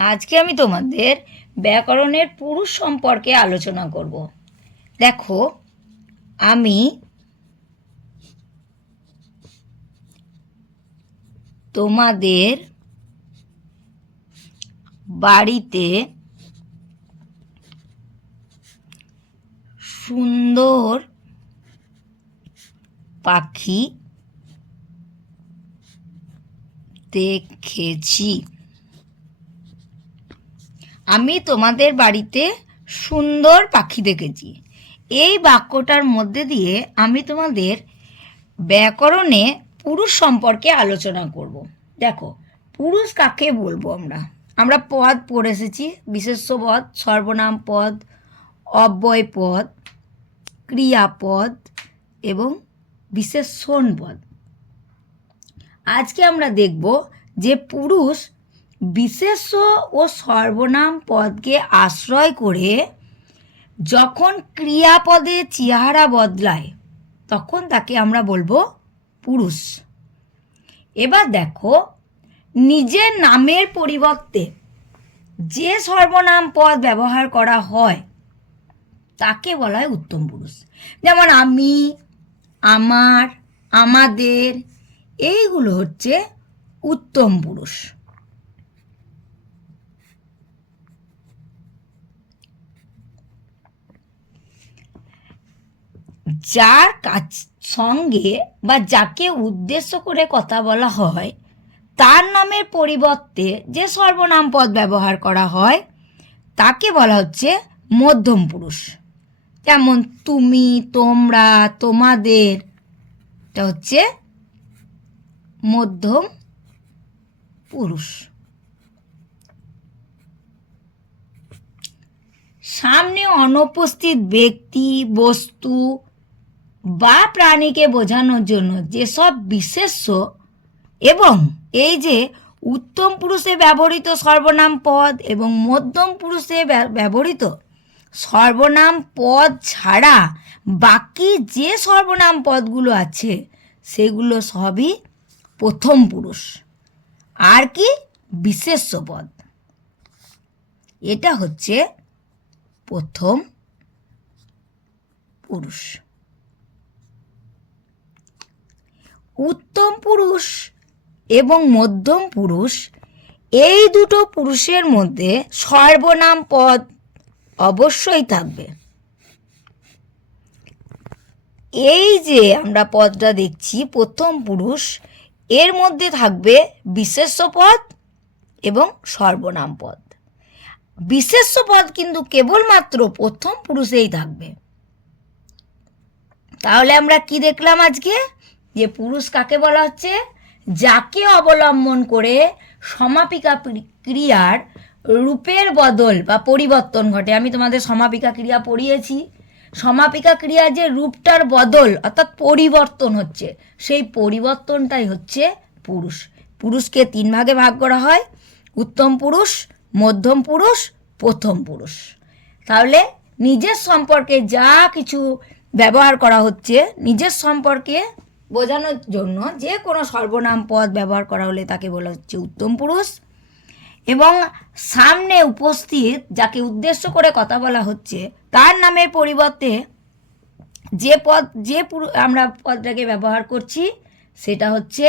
আজকে আমি তোমাদের ব্যাকরণের পুরুষ সম্পর্কে আলোচনা করব। দেখো, আমি তোমাদের বাড়িতে সুন্দর পাখি দেখেছি। আমি তোমাদের বাড়িতে সুন্দর পাখি দেখেছি। এই বাক্যটার মধ্যে দিয়ে আমি তোমাদের ব্যাকরণে পুরুষ সম্পর্কে আলোচনা করব। দেখো, পুরুষ কাকে বলব আমরা? আমরা পদ পড়ে এসেছি, বিশেষ্য পদ, সর্বনাম পদ, অব্যয় পদ ক্রিয়াপদ এবং বিশেষণ পদ। আজকে আমরা দেখব যে পুরুষ বিশেষ্য ও সর্বনাম পদকে আশ্রয় করে যখন ক্রিয়াপদে চেহারা বদলায়, তখন তাকে আমরা বলব পুরুষ। এবার দেখো, নিজের নামের পরিবর্তে যে সর্বনাম পদ ব্যবহার করা হয়, তাকে বলা হয় উত্তম পুরুষ। যেমন আমি, আমার, আমাদের, এইগুলো হচ্ছে উত্তম পুরুষ। যার কাছ সঙ্গে বা যাকে উদ্দেশ্য করে কথা বলা হয়, তার নামের পরিবর্তে যে সর্বনাম পদ ব্যবহার করা হয়, তাকে বলা হচ্ছে মধ্যম পুরুষ। যেমন তুমি, তোমরা, তোমাদের, এটা হচ্ছে মধ্যম পুরুষ। সামনে অনুপস্থিত ব্যক্তি, বস্তু বা প্রাণীকে বোঝানোর জন্য যেসব বিশেষ্য এবং এই যে উত্তম পুরুষে ব্যবহৃত সর্বনাম পদ এবং মধ্যম পুরুষে ব্যবহৃত সর্বনাম পদ ছাড়া বাকি যে সর্বনাম পদগুলো আছে, সেগুলো সবই প্রথম পুরুষ। আর কি? বিশেষ্য পদ। এটা হচ্ছে প্রথম পুরুষ। উত্তম পুরুষ এবং মধ্যম পুরুষ, এই দুটো পুরুষের মধ্যে সর্বনাম পদ অবশ্যই থাকবে। এই যে আমরা পদটা দেখছি, প্রথম পুরুষ, এর মধ্যে থাকবে বিশেষ্য পদ এবং সর্বনাম পদ। বিশেষ্য পদ কিন্তু কেবলমাত্র প্রথম পুরুষেই থাকবে। তাহলে আমরা কি দেখলাম আজকে? যে পুরুষ কাকে বলা হচ্ছে? যাকে অবলম্বন করে সমাপিকা ক্রিয়ার রূপের বদল বা পরিবর্তন ঘটে। আমি তোমাদের সমাপিকা ক্রিয়া পড়িয়েছি। সমাপিকা ক্রিয়ার যে রূপটার বদল অর্থাৎ পরিবর্তন হচ্ছে, সেই পরিবর্তনটাই হচ্ছে পুরুষ। পুরুষকে তিন ভাগে ভাগ করা হয়, উত্তম পুরুষ, মধ্যম পুরুষ, প্রথম পুরুষ। তাহলে নিজের সম্পর্কে যা কিছু ব্যবহার করা হচ্ছে, নিজের সম্পর্কে বোঝানোর জন্য যে কোনো সর্বনাম পদ ব্যবহার করা হলে তাকে বলা হচ্ছে উত্তম পুরুষ। এবং সামনে উপস্থিত যাকে উদ্দেশ্য করে কথা বলা হচ্ছে, তার নামের পরিবর্তে যে পদ, যে আমরা পদটাকে ব্যবহার করছি, সেটা হচ্ছে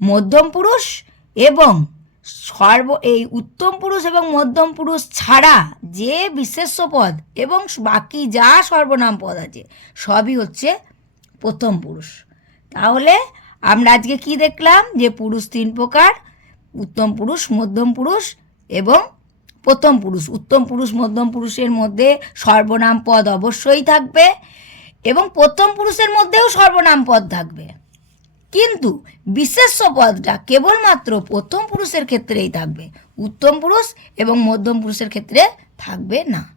মধ্যম পুরুষ এবং সর্ব, এই উত্তম পুরুষ এবং মধ্যম পুরুষ ছাড়া যে বিশেষ্য পদ এবং বাকি যা সর্বনাম পদ আছে, সবই হচ্ছে প্রথম পুরুষ। তাহলে আমরা আজকে কি দেখলাম? যে পুরুষ তিন প্রকার, উত্তম পুরুষ, মধ্যম পুরুষ এবং প্রথম পুরুষ। উত্তম পুরুষ, মধ্যম পুরুষের মধ্যে সর্বনাম পদ অবশ্যই থাকবে এবং প্রথম পুরুষের মধ্যেও সর্বনাম পদ থাকবে। কিন্তু বিশেষ্য পদটা কেবলমাত্র প্রথম পুরুষের ক্ষেত্রেই থাকবে। উত্তম পুরুষ এবং মধ্যম পুরুষের ক্ষেত্রে থাকবে না।